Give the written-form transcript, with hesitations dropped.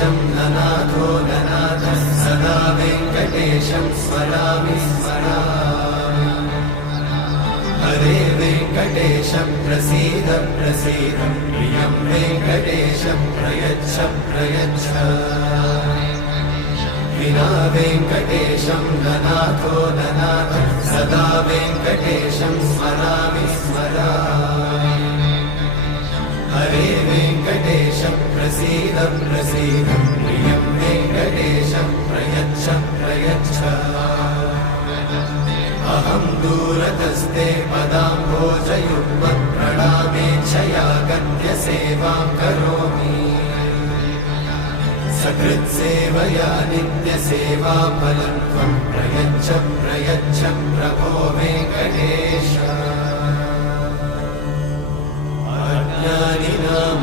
वेङ्कटेशं ननाथो ननाथः सदा वेङ्कटेशं स्मरामि स्मरामि। हरे वेङ्कटेश प्रसीद प्रसीद प्रियं वेङ्कटेश प्रयच्छ प्रयच्छ। विना वेङ्कटेशं ननाथो ननाथः सदा वेङ्कटेशं स्मरामि स्मरामि। हरे वेङ्कटेश प्रसीद प्रसीद प्रियं वेङ्कटेश प्रयच्छ प्रयच्छ। अहं दूरतस्ते पदाम्भोजयुग्मत् प्रणामेच्छया गद्य सेवां करोमि। सकृत्सेवया नित्यसेवाफलं त्वं प्रयच्छ प्रयच्छ प्रभो वेङ्कटेश। अज्ञानिनां